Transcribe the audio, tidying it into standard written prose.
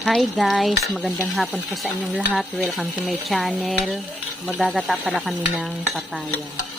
Hi guys, magandang hapon po sa inyong lahat. Welcome to my channel. Magagata pala kami ng papaya.